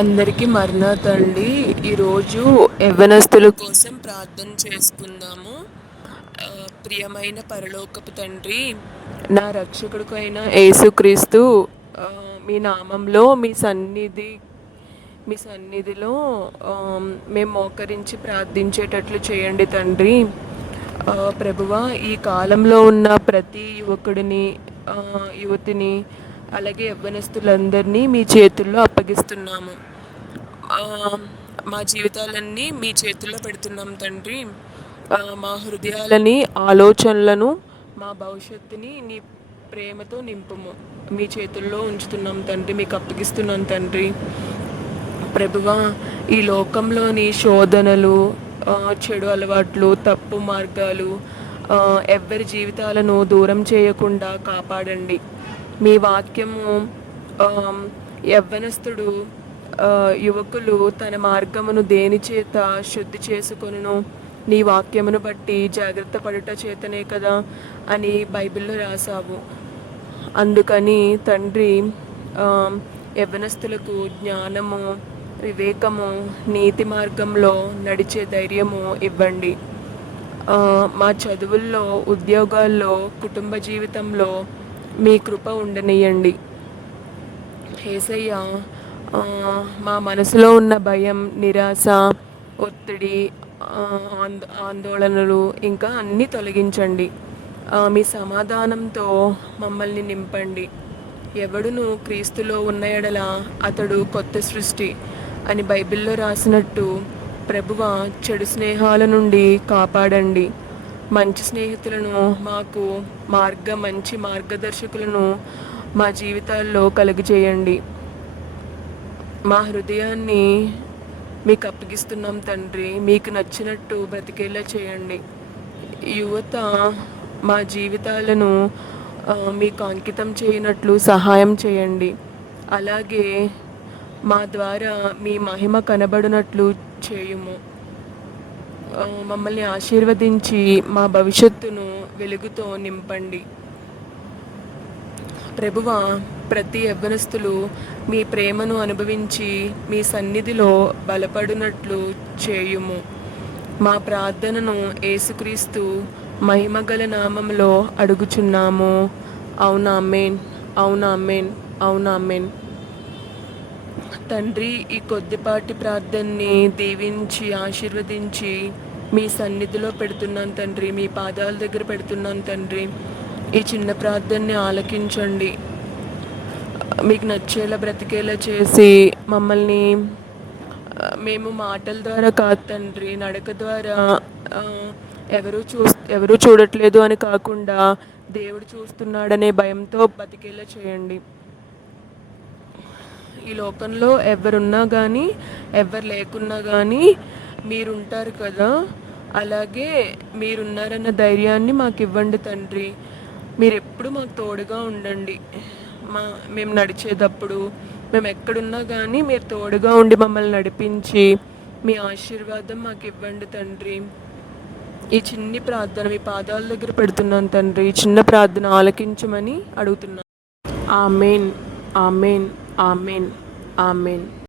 అందరికీ మరణాతండి. ఈరోజు యవ్వనస్తుల కోసం ప్రార్థన చేసుకుందాము. ప్రియమైన పరలోకపు తండ్రి, నా రక్షకుడికు అయిన యేసుక్రీస్తు మీ నామంలో మీ సన్నిధిలో మేము మోకరించి ప్రార్థించేటట్లు చేయండి తండ్రి. ప్రభువా, ఈ కాలంలో ఉన్న ప్రతి యువకుడిని, యువతిని, అలాగే యవ్వనస్తులందరినీ మీ చేతుల్లో అప్పగిస్తున్నాము. మా జీవితాలన్నీ మీ చేతుల్లో పెడుతున్నాం తండ్రి. మా హృదయాలని, ఆలోచనలను, మా భవిష్యత్తుని నీ ప్రేమతో నింపుము. మీ చేతుల్లో ఉంచుతున్నాం తండ్రి, మీకు అప్పగిస్తున్నాం తండ్రి. ప్రభువా, ఈ లోకంలోని శోధనలు, చెడు అలవాట్లు, తప్పు మార్గాలు ఎవ్వరి జీవితాలను దూరం చేయకుండా కాపాడండి. మీ వాక్యము యవ్వనస్తుడు, యువకులు తన మార్గమును దేని చేత శుద్ధి చేసుకొనును, నీ వాక్యమును బట్టి జాగ్రత్త పడుట చేతనే కదా అని బైబిల్లో రాసావు. అందుకని తండ్రి, యవ్వనస్తులకు జ్ఞానము, వివేకము, నీతి మార్గంలో నడిచే ధైర్యము ఇవ్వండి. మా చదువుల్లో, ఉద్యోగాల్లో, కుటుంబ జీవితంలో మీ కృప ఉండనియండి. యేసయ్య, మా మనసులో ఉన్న భయం, నిరాశ, ఒత్తిడి, ఆందోళనలు ఇంకా అన్నీ తొలగించండి. మీ సమాధానంతో మమ్మల్ని నింపండి. ఎవడును క్రీస్తులో ఉన్న ఎడల అతడు కొత్త సృష్టి అని బైబిల్లో రాసినట్టు, ప్రభువా, చెడు స్నేహాల నుండి కాపాడండి. మంచి స్నేహితులను, మాకు మంచి మార్గదర్శకులను మా జీవితాల్లో కలుగజేయండి. మా హృదయాన్ని మీకు అప్పగిస్తున్నాం తండ్రి. మీకు నచ్చినట్టు బ్రతికేలా చేయండి. యువత మా జీవితాలను మీకు అంకితం చేయనట్లు సహాయం చేయండి. అలాగే మా ద్వారా మీ మహిమ కనబడినట్లు చేయుము. మమ్మల్ని ఆశీర్వదించి మా భవిష్యత్తును వెలుగుతో నింపండి. ప్రభువా, ప్రతి యవ్వనస్తులు మీ ప్రేమను అనుభవించి మీ సన్నిధిలో బలపడినట్లు చేయుము. మా ప్రార్థనను యేసుక్రీస్తు మహిమగల నామంలో అడుగుచున్నాము. అవునామేన్, అవునామేన్, అవునామేన్. తండ్రి, ఈ కొద్దిపాటి ప్రార్థనని దీవించి ఆశీర్వదించి మీ సన్నిధిలో పెడుతున్నాను తండ్రి. మీ పాదాల దగ్గర పెడుతున్నాను తండ్రి. ఈ చిన్న ప్రార్థనని ఆలకించండి. మీకు నచ్చేలా బ్రతికేలా చేసి మమ్మల్ని, మేము మాటల ద్వారా కాదు తండ్రి, నడక ద్వారా, ఎవరు చూడట్లేదు అని కాకుండా దేవుడు చూస్తున్నాడనే భయంతో బతికేలా చేయండి. ఈ లోకంలో ఎవరున్నా కానీ ఎవరు లేకున్నా కానీ మీరుంటారు కదా, అలాగే మీరున్నారన్న ధైర్యాన్ని మాకు ఇవ్వండి తండ్రి. మీరు ఎప్పుడు మాకు తోడుగా ఉండండి. మేము నడిచేటప్పుడు, మేము ఎక్కడున్నా కానీ మీరు తోడుగా ఉండి మమ్మల్ని నడిపించి మీ ఆశీర్వాదం మాకు ఇవ్వండి తండ్రి. ఈ చిన్ని ప్రార్థన మీ పాదాల దగ్గర పెడుతున్నాను తండ్రి. ఈ చిన్న ప్రార్థన ఆలకించమని అడుగుతున్నాను. Amen, amen, amen, amen.